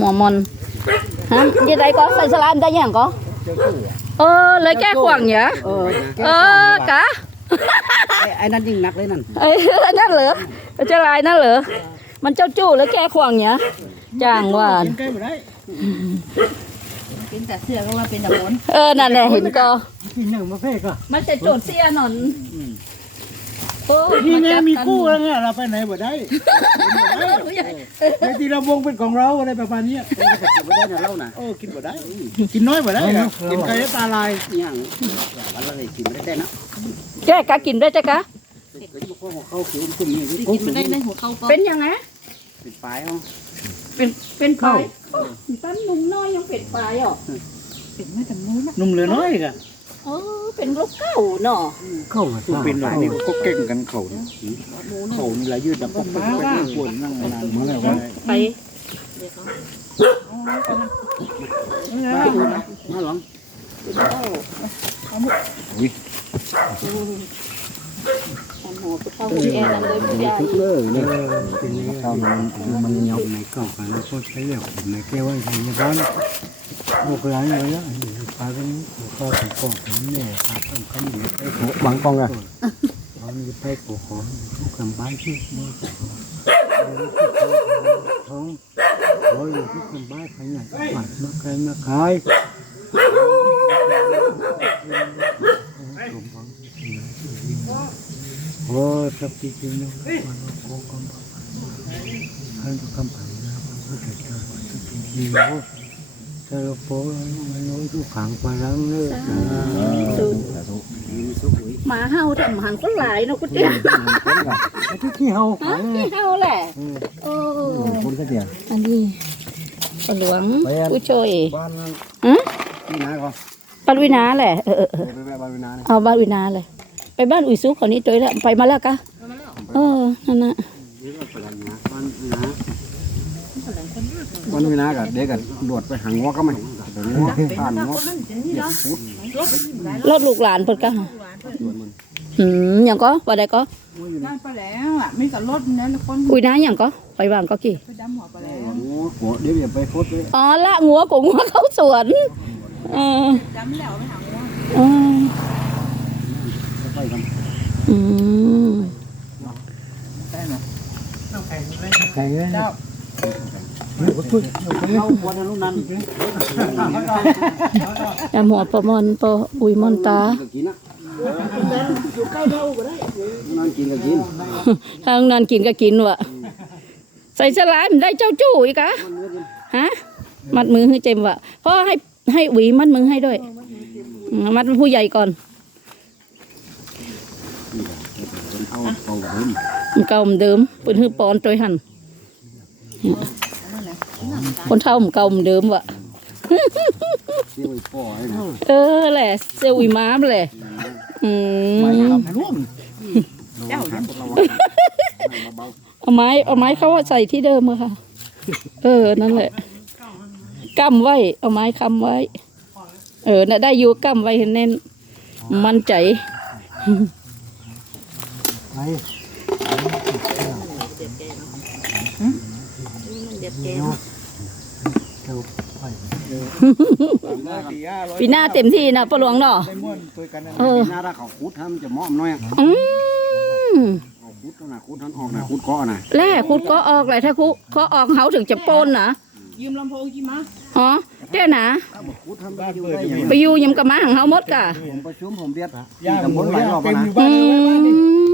หัวมอนฮะยี่ใดก็ใส่สลามได้ยังก็เออเลยแก้ขวางเหรอเออเออกะไอ้ไอ้นั่นยิ่งหนักเลยนั่นไอ้นั่นเหรอจะลายนั่นเหรอมันเจ้าจู้แล้วแก้ขวางเหรอจ้างว่ากินใกล้บ่ได้เป็นแต่เสื้อก็ว่าเป็นแต่ผลเออนั่นแหละเห็นก็กินหนึ่งมาเพ่ก็มันจะโจดเสียหนอน โอ้นี่ไงมีคู่แล้วไงเราไปไหนบ่ได้ในที่เราวงเป็นของเราอะไรประมาณนี้กินบ่ได้นะเราน่ะโอ้กินบ่ได้ กินน้อยบ่ได้นะกินไก่ตาลายอย่างวันละเลยกินไม่ได้นะแก้กะกินได้จ้ะกะเขาเขียวคุ้มนี่กินไม่ได้ในหัวเขาก็เป็นยังไงเป็นปลายเอาเป็นเป็นปลายโอ้ยตั้นนุ่มน้อยยังเป็นปลายอะเป็นไม่แต่นู้นนะนุ่มเหลือน้อยกะ เออเป็นรกเก้าเนาะเข้าตู้เป็นหลายนี่ก็เก่งกันเขาเขานี่ละยืดแบบปกเป็นปวดนั่งนานเมื่อไหร่วะไปมาหลงทำหัวไปเข้าหุ่นแอร์ นั่นเลยไม่ได้ทุกเรื่องนี่ทีนี้มันมันยาวในกล่องกันแล้วก็ใช้เหลี่ยมในแก้วในบ้านโอ้กลางเลยอะปลาเป็นข้าวถึงกล่องถึงเนี่ยครับต้องคำเดียวไอ้โหบังกองอะเขามีไปโขขอทุกคำบ้านที่นี่ท้องเขาอยู่ทุกคำบ้านใครอยากมามาใครมาขาย โอ้สักทีจริงนะมันโกงกันให้ทุกคำผ่านนะพระพุทธเจ้าสักทีจริงโอ้เจ้าโป้มันน้ทุกขังไปแล้วเนอะหมาเห่าทำหันคนหลายเนาะกูเตี้ยทุกที่เฮาที่เห่าแหละโอ้คนก็เดียวอันนี้หลวงผู้ช่วยบ้านนั้นฮะที่นาก็ป ลาวินาแหละเออเออเออไปแม่บ้านวินาเนี่ยเอาบ้านวินาเลย ไปบ้านอุยซุเขานี่ตัวละไปมาแล้วกะเออนั่นน่ะนี่ก็ไปแล้วนะบ้านวินาบ้านวินากับเด็กกันดวดไปหางงัวก็ไม่เดี๋ยวนี้ผ่านงัวรถลูกหลานเพิ่นกะอืมหยังก็ว่าได้ก็นั่นไปแล้วอะไม่กับรถนั้นคนอุยนาหยังก็ไปบ้านก็กี่ไปดำหัวไปแล้วงัวหัวเดี๋ยวอย่าไปโพสเลยอ๋อละงัวของงัวเข้าสวน เออดำแล้วไปหาว่าเออไปกันอืมแข่งเลยเอาหัวในลูกนั้นแต่หมอประมอนปออุยมอนตากินนะอยู่ใกล้เราก็ได้นั่นกินก็กินทางนั้นกินก็กินวะใส่สลายมันได้เจ้าจู้อีกอะฮะมัดมือให้เจมวะพ่อให้ ให้หวีมัดมือให้ด้วยอืมมัดผู้ใหญ่ก่อนเอาเอาเดิมมันเก่าเหมือนเดิมปืนฮือปอนตัวหันคนเท่ามันเก่าเหมือนเดิมวะเที่ยวปล่อยนะเออแหละเซลวิม้ามแหละอืมไม่ทำร่วมเจ้าเนี่ยเอาไม้เอาไม้เขาใส่ที่เดิมอะค่ะ เออนั่นแหละ กำไว้ เอาไม้คำไว้ เออน่ะได้อยู่กำไว้ให้แน่น มั่นใจ ไปเด็ดแกเที่ยวไปปีหน้าเต็มที่นะปะหลวงเนาะได้ม่วนตัวกันเออหน้าถ้าเขาคุดทำจะมอมน้อยอืมเขาคุดเท่าน่ะคุดทันออกน่ะคุดเกาะน่ะแล่คุดก็ออกเลยถ้าคุก็ออกเขาถึงจะโปนนะ ยืมลำโพงกี่มาอ๋อเจ้านะคุดทำได้อยู่ได้ยังไปอยู่ยำกะมาของเขาหมดกะผมประชุมผมเบียดตำบลหลายรอบนะอืม